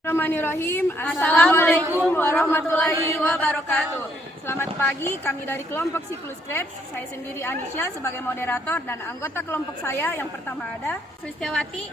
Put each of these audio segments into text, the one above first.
Bismillahirrahmanirrahim. Assalamualaikum warahmatullahi wabarakatuh. Selamat pagi, kami dari kelompok Siklus Krebs. Saya sendiri Anisya sebagai moderator dan anggota kelompok saya yang pertama ada Sulistiawati,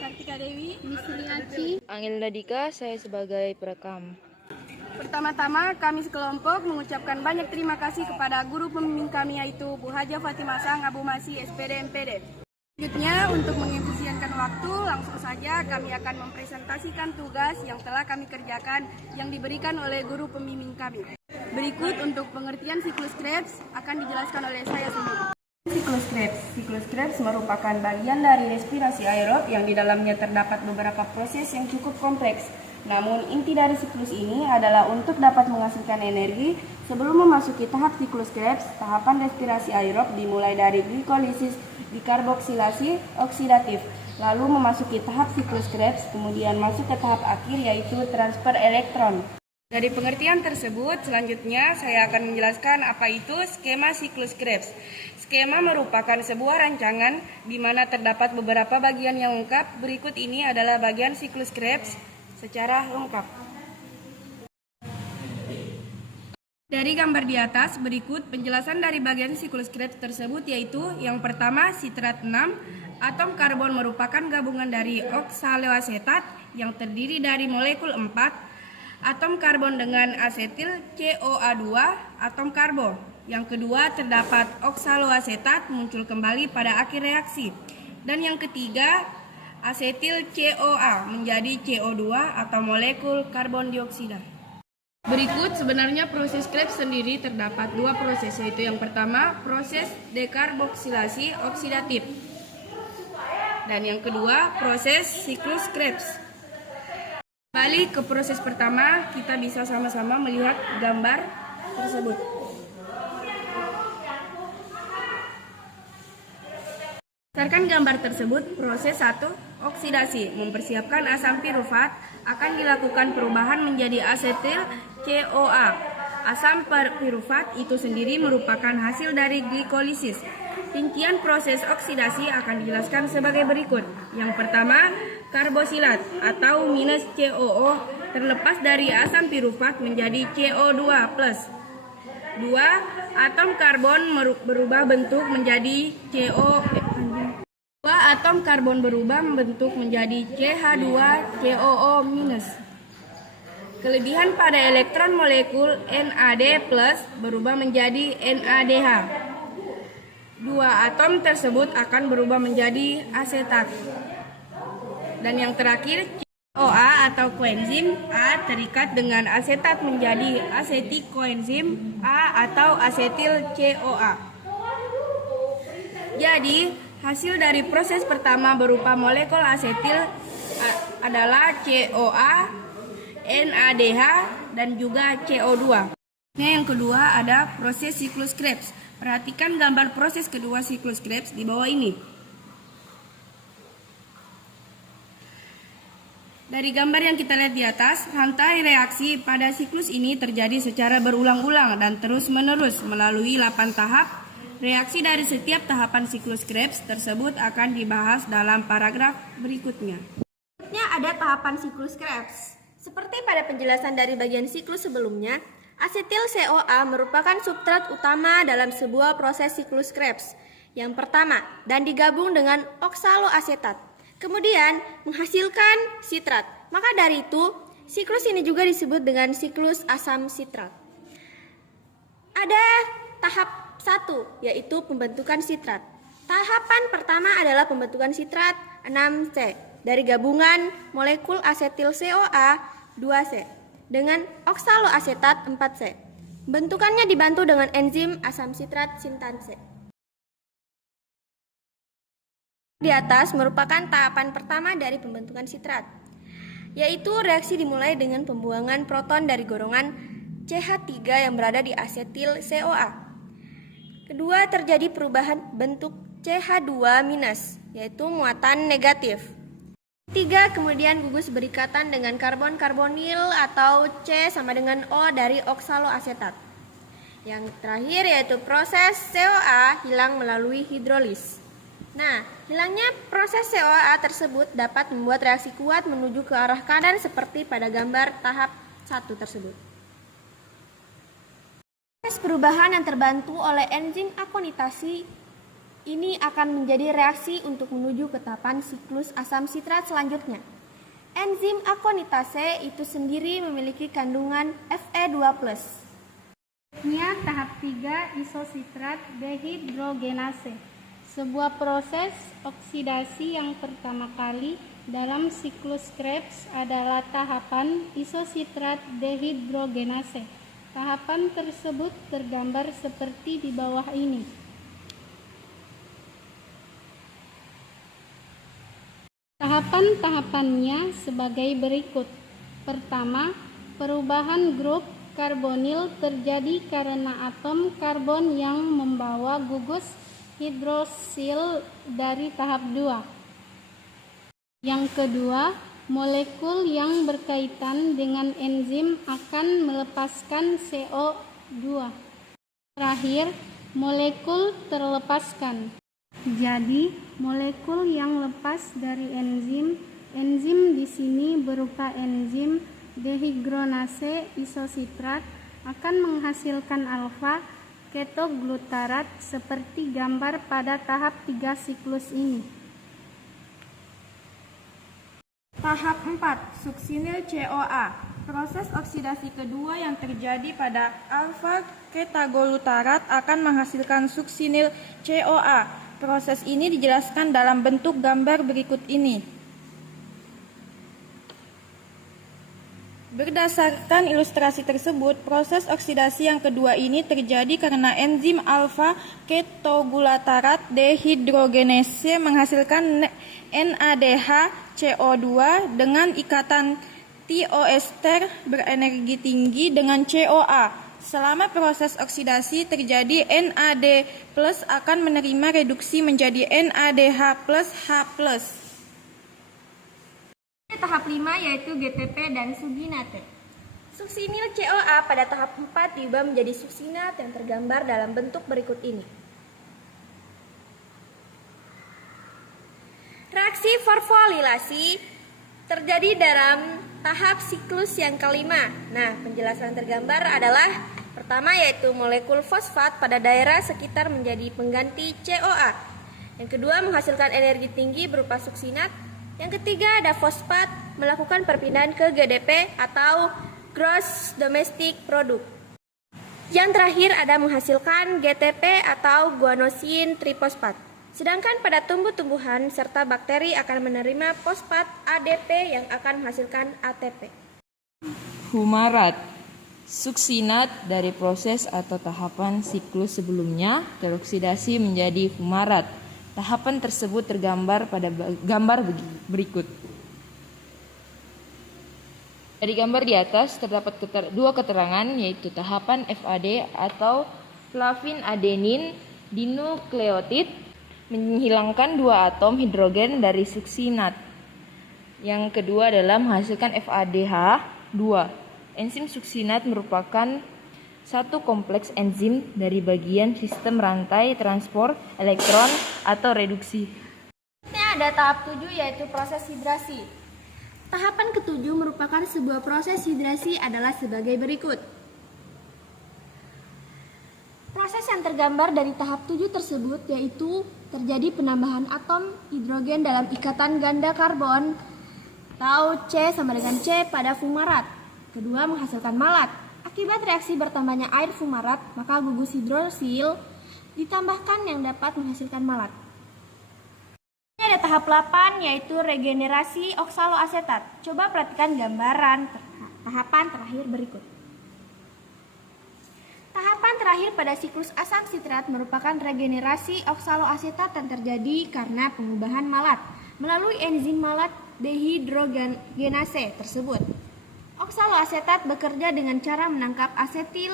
Sartika Dewi, Misriaci, Angel Dika, saya sebagai perekam. Pertama-tama kami sekelompok mengucapkan banyak terima kasih kepada guru pembimbing kami yaitu Bu Haja Fatimah Sang, Abu Masih, SPD, MPD. Selanjutnya, untuk mengefisienkan waktu, langsung saja kami akan mempresentasikan tugas yang telah kami kerjakan yang diberikan oleh guru pembimbing kami. Berikut untuk pengertian siklus Krebs akan dijelaskan oleh saya sendiri. Siklus Krebs merupakan bagian dari respirasi aerob yang di dalamnya terdapat beberapa proses yang cukup kompleks. Namun inti dari siklus ini adalah untuk dapat menghasilkan energi. Sebelum memasuki tahap siklus Krebs, tahapan respirasi aerob dimulai dari glikolisis, dikarboksilasi, oksidatif, lalu memasuki tahap siklus Krebs, kemudian masuk ke tahap akhir yaitu transfer elektron. Dari pengertian tersebut, selanjutnya saya akan menjelaskan apa itu skema siklus Krebs. Skema merupakan sebuah rancangan di mana terdapat beberapa bagian yang lengkap. Berikut ini adalah bagian siklus Krebs secara lengkap. Dari gambar di atas, berikut penjelasan dari bagian siklus Krebs tersebut yaitu yang pertama sitrat 6. Atom karbon merupakan gabungan dari oksaloasetat yang terdiri dari molekul 4. Atom karbon dengan asetil COA2 atom karbo. Yang kedua terdapat oksaloasetat muncul kembali pada akhir reaksi. Dan yang ketiga asetil COA menjadi CO2 atau molekul karbon dioksida. Berikut sebenarnya proses Krebs sendiri terdapat dua proses, yaitu yang pertama proses dekarboksilasi oksidatif dan yang kedua proses siklus Krebs. Kembali ke proses pertama, kita bisa sama-sama melihat gambar tersebut. Berdasarkan gambar tersebut, proses 1, oksidasi, mempersiapkan asam pirufat, akan dilakukan perubahan menjadi asetil COA. Asam pirufat itu sendiri merupakan hasil dari glikolisis. Rincian proses oksidasi akan dijelaskan sebagai berikut. Yang pertama, karbosilat atau minus COO terlepas dari asam pirufat menjadi CO2+. 2. Atom karbon berubah bentuk menjadi atom karbon berubah bentuk menjadi CH2COO-. Kelebihan pada elektron molekul NAD+ berubah menjadi NADH. 2 atom tersebut akan berubah menjadi asetat. Dan yang terakhir, COA atau koenzim A terikat dengan asetat menjadi asetik koenzim A atau asetil COA. Jadi, hasil dari proses pertama berupa molekul asetil adalah COA, NADH, dan juga CO2. Yang kedua ada proses siklus Krebs. Perhatikan gambar proses kedua siklus Krebs di bawah ini. Dari gambar yang kita lihat di atas, rantai reaksi pada siklus ini terjadi secara berulang-ulang dan terus-menerus melalui 8 tahap. Reaksi dari setiap tahapan siklus Krebs tersebut akan dibahas dalam paragraf berikutnya. Berikutnya ada tahapan siklus Krebs. Seperti pada penjelasan dari bagian siklus sebelumnya, asetil COA merupakan substrat utama dalam sebuah proses siklus Krebs. Yang pertama, dan digabung dengan oksaloasetat. Kemudian menghasilkan sitrat. Maka dari itu, siklus ini juga disebut dengan siklus asam sitrat. Ada tahap 1, yaitu pembentukan sitrat. Tahapan pertama adalah pembentukan sitrat 6C dari gabungan molekul asetil COA 2C dengan oksaloasetat 4C. Bentukannya dibantu dengan enzim asam sitrat sintase. Di atas merupakan tahapan pertama dari pembentukan sitrat, yaitu reaksi dimulai dengan pembuangan proton dari golongan CH3 yang berada di asetil COA. Kedua, terjadi perubahan bentuk CH2-, yaitu muatan negatif. Ketiga, kemudian gugus berikatan dengan karbon karbonil atau C sama dengan O dari oksaloasetat. Yang terakhir yaitu proses COA hilang melalui hidrolis. Nah, hilangnya proses CoA tersebut dapat membuat reaksi kuat menuju ke arah kanan seperti pada gambar tahap 1 tersebut. Proses perubahan yang terbantu oleh enzim akonitasi ini akan menjadi reaksi untuk menuju ke tahapan siklus asam sitrat selanjutnya. Enzim akonitase itu sendiri memiliki kandungan Fe2+. Tahap 3 isositrat dehidrogenase, sebuah proses oksidasi yang pertama kali dalam siklus Krebs adalah tahapan isositrat dehidrogenase. Tahapan tersebut tergambar seperti di bawah ini. Tahapan-tahapannya sebagai berikut. Pertama, perubahan grup karbonil terjadi karena atom karbon yang membawa gugus hidrosil dari tahap 2. Yang kedua, molekul yang berkaitan dengan enzim akan melepaskan CO2. Terakhir, molekul terlepaskan. Jadi, molekul yang lepas dari enzim di sini berupa enzim dehidrogenase isositrat akan menghasilkan alfa ketoglutarat seperti gambar pada tahap 3 siklus ini. Tahap 4, suksinil CoA. Proses oksidasi kedua yang terjadi pada alfa ketoglutarat akan menghasilkan suksinil CoA. Proses ini dijelaskan dalam bentuk gambar berikut ini. Berdasarkan ilustrasi tersebut, proses oksidasi yang kedua ini terjadi karena enzim alfa ketoglutarat dehidrogenase menghasilkan NADH CO2 dengan ikatan tioester berenergi tinggi dengan CoA. Selama proses oksidasi terjadi, NAD+ akan menerima reduksi menjadi NADH+, H+. Tahap 5 yaitu GTP dan succinate. Suksinil CoA pada tahap 4 diubah menjadi suksinat yang tergambar dalam bentuk berikut ini. Reaksi fosforilasi terjadi dalam tahap siklus yang kelima. Nah, penjelasan tergambar adalah pertama yaitu molekul fosfat pada daerah sekitar menjadi pengganti CoA. Yang kedua menghasilkan energi tinggi berupa suksinat. Yang ketiga ada fosfat melakukan perpindahan ke GDP atau gross domestic product. Yang terakhir ada menghasilkan GTP atau guanosin trifosfat. Sedangkan pada tumbuh-tumbuhan serta bakteri akan menerima fosfat ADP yang akan menghasilkan ATP. Fumarat, suksinat dari proses atau tahapan siklus sebelumnya teroksidasi menjadi fumarat. Tahapan tersebut tergambar pada gambar berikut. Dari gambar di atas terdapat dua keterangan, yaitu tahapan FAD atau flavin adenin dinukleotid menghilangkan dua atom hidrogen dari suksinat. Yang kedua adalah menghasilkan FADH2. Enzim suksinat merupakan satu kompleks enzim dari bagian sistem rantai transport elektron atau reduksi. Ini ada tahap 7 yaitu proses hidrasi. Tahapan ketujuh merupakan sebuah proses hidrasi adalah sebagai berikut. Proses yang tergambar dari tahap 7 tersebut yaitu terjadi penambahan atom hidrogen dalam ikatan ganda karbon atau C sama dengan C pada fumarat. Kedua, menghasilkan malat. Akibat reaksi bertambahnya air fumarat, maka gugus hidrosil ditambahkan yang dapat menghasilkan malat. Ini ada tahap 8 yaitu regenerasi oksaloasetat. Coba perhatikan gambaran tahapan terakhir berikut. Tahapan terakhir pada siklus asam sitrat merupakan regenerasi oksaloasetat yang terjadi karena pengubahan malat melalui enzim malat dehidrogenase tersebut. Oksaloasetat bekerja dengan cara menangkap asetil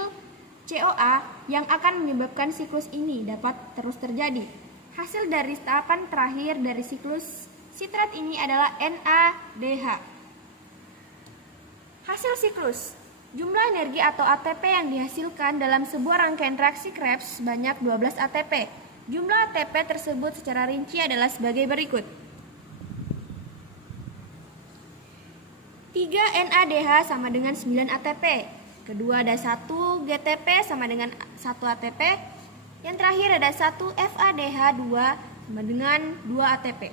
CoA yang akan menyebabkan siklus ini dapat terus terjadi. Hasil dari tahapan terakhir dari siklus sitrat ini adalah NADH. Hasil siklus. Jumlah energi atau ATP yang dihasilkan dalam sebuah rangkaian reaksi Krebs sebanyak 12 ATP. Jumlah ATP tersebut secara rinci adalah sebagai berikut. 3 NADH sama dengan 9 ATP. Kedua ada 1 GTP sama dengan 1 ATP. Yang terakhir ada 1 FADH2 sama dengan 2 ATP.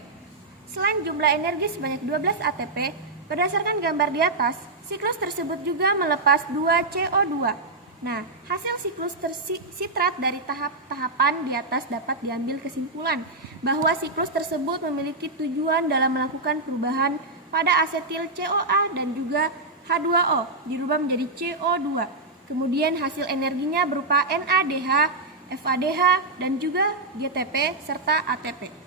Selain jumlah energi sebanyak 12 ATP, berdasarkan gambar di atas, siklus tersebut juga melepas 2 CO2. Nah, hasil siklus tersitrat dari tahap-tahapan di atas dapat diambil kesimpulan bahwa siklus tersebut memiliki tujuan dalam melakukan perubahan pada asetil CoA dan juga H2O dirubah menjadi CO2. Kemudian hasil energinya berupa NADH, FADH, dan juga GTP serta ATP.